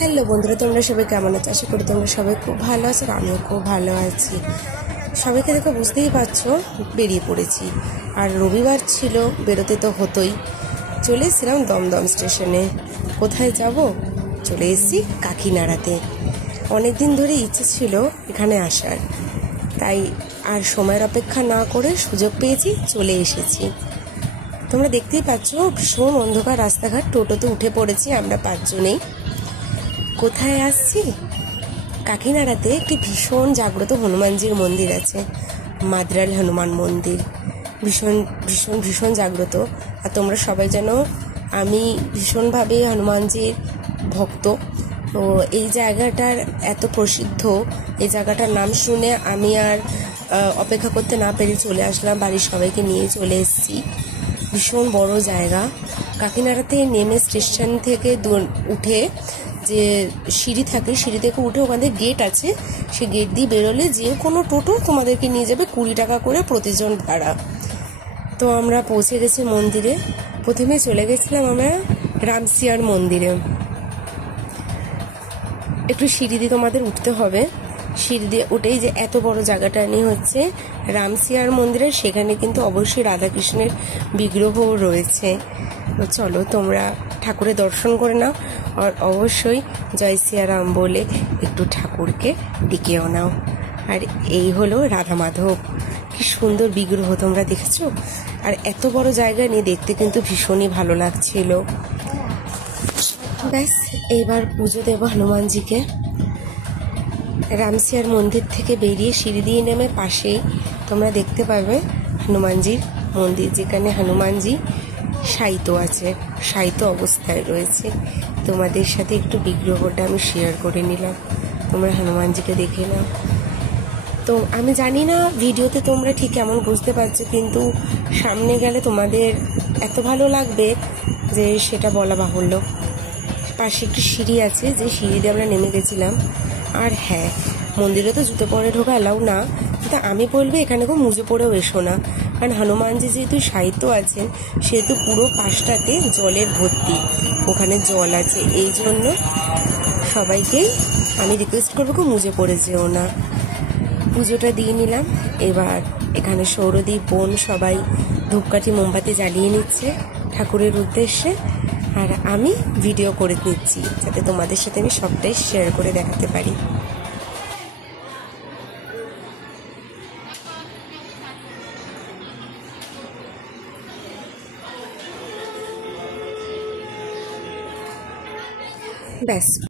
Hello বন্ধুরা, তোমরা সবাই কেমন আছো? আশা করি তোমরা সবাই খুব ভালো আছো, আর আমিও খুব ভালো আছি। সবাইকে দেখে বুঝতেই পারছো বেরিয়ে পড়েছি, আর রবিবার ছিল, বেরোতে তো হতোই। চলে এসেছিলাম দমদম স্টেশনে। কোথায় যাব? চলে এসেছি কাকিনাড়াতে। অনেক দিন ধরে ইচ্ছে ছিল এখানে আসার, তাই আর সময়ের অপেক্ষা না করে সুযোগ পেয়েছি, চলে এসেছি। তোমরা দেখতেই পাচ্ছ ভীষণ অন্ধকার রাস্তাঘাট। টোটোতে উঠে পড়েছি আমরা 5 জনেই। কোথায় আসছি? কাকিনাড়াতে একটি ভীষণ জাগ্রত হনুমানজির মন্দির আছে, মাদ্রাল হনুমান মন্দির। ভীষণ ভীষণ ভীষণ জাগ্রত। আর তোমরা সবাই জানো আমি ভীষণভাবে হনুমানজির ভক্ত। তো এই জায়গাটার এত প্রসিদ্ধ, এই জায়গাটার নাম শুনে আমি আর অপেক্ষা করতে না পেরে চলে আসলাম, বাড়ির সবাইকে নিয়ে চলে এসেছি। ভীষণ বড় জায়গা। কাকিনাড়াতে নেমে স্টেশন থেকে উঠে যে সিঁড়ি থাকে, সিঁড়ি থেকে উঠে ওখান থেকে গেট আছে, সে গেট দিয়ে বেরোলে যে কোনো টোটো তোমাদেরকে নিয়ে যাবে 20 টাকা করে প্রতিজন ভাড়া। তো আমরা পৌঁছে গেছি মন্দিরে। প্রথমে চলে গেছিলাম আমরা রামসিয়ার মন্দিরে। একটু সিঁড়ি দিয়ে তোমাদের উঠতে হবে। সিঁড়ি দিয়ে উঠেই যে এত বড় জায়গাটা নিয়ে হচ্ছে রামসিয়ার মন্দিরে, সেখানে কিন্তু অবশ্যই রাধাকৃষ্ণের বিগ্রহ রয়েছে। তো চলো তোমরা ঠাকুরের দর্শন করে নাও, আর অবশ্যই জয় সিয়ারাম বলে একটু ঠাকুরকে ডেকেও নাও। আর এই হলো রাধা মাধব। কি সুন্দর বিগ্রহ, তোমরা দেখেছো? আর এত বড় জায়গা নিয়ে দেখতে কিন্তু ভীষণই ভালো লাগছিল। ব্যাস, এইবার পুজো দেব হনুমানজিকে। রামসিয়ার মন্দির থেকে বেরিয়ে সিঁড়ি দিয়ে নেমে পাশেই তোমরা দেখতে পাবে হনুমানজির মন্দির, যেখানে হনুমানজি শায়িত আছে, শায়িত অবস্থায় রয়েছে। তোমাদের সাথে একটু বিগ্রহটা আমি শেয়ার করে নিলাম, তোমরা হনুমানজিকে দেখে নাও। তো আমি জানি না ভিডিওতে তোমরা ঠিক কেমন বুঝতে পারছো, কিন্তু সামনে গেলে তোমাদের এত ভালো লাগবে যে সেটা বলা বাহুল্য। পাশে একটু সিঁড়ি আছে, যে সিঁড়ি দিয়ে আমরা নেমে গেছিলাম। আর হ্যাঁ, মন্দিরে তো জুতো পরে ঢোকা এলাও না, কিন্তু আমি বলবো এখানে খুব মুজো পরেও এসো না, কারণ হনুমানজি যেহেতু সাহিত্য আছেন, সেহেতু পুরো পাশটাতে জলের ভর্তি, ওখানে জল আছে। এই জন্য সবাইকেই আমি রিকোয়েস্ট করবো খুব মুজো পড়ে যেও না। পুজোটা দিয়ে নিলাম। এবার এখানে সৌরদীপ, বোন সবাই ধূপকাঠি মোমবাতি জ্বালিয়ে নিচ্ছে ঠাকুরের উদ্দেশ্যে, আর আমি ভিডিও করে নিচ্ছি যাতে তোমাদের সাথে আমি সবটাই শেয়ার করে দেখাতে পারি। ব্যাস।